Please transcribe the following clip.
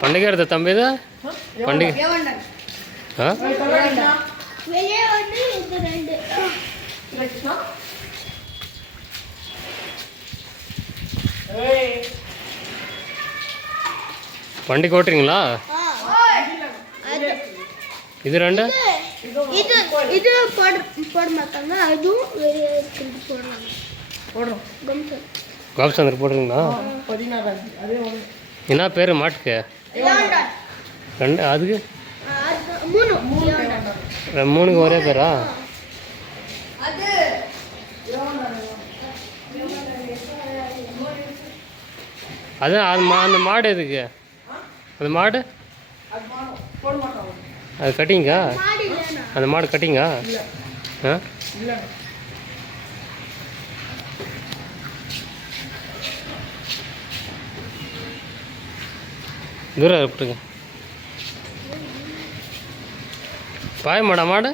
పండుగ ఆడతా తమ్మి ఇది పండుగ வண்டி ஓட்டுறீங்களா? இது ரெண்டு இது போட மாட்டாங்க. அதுவும் போடுறோம். கோபசந்தர் போடுறீங்களா? என்ன பேர் மாட்டுக்கு? ரெண்டு அதுக்கு மூணுக்கு ஒரே பேரா? அதான் அந்த மாடு எதுக்கு? அந்த மாடு அது கட்டிங்கா? அந்த மாடு கட்டிங்கா? ஆ தூரம் விட்டுருங்க. பாய மாடா மாடு?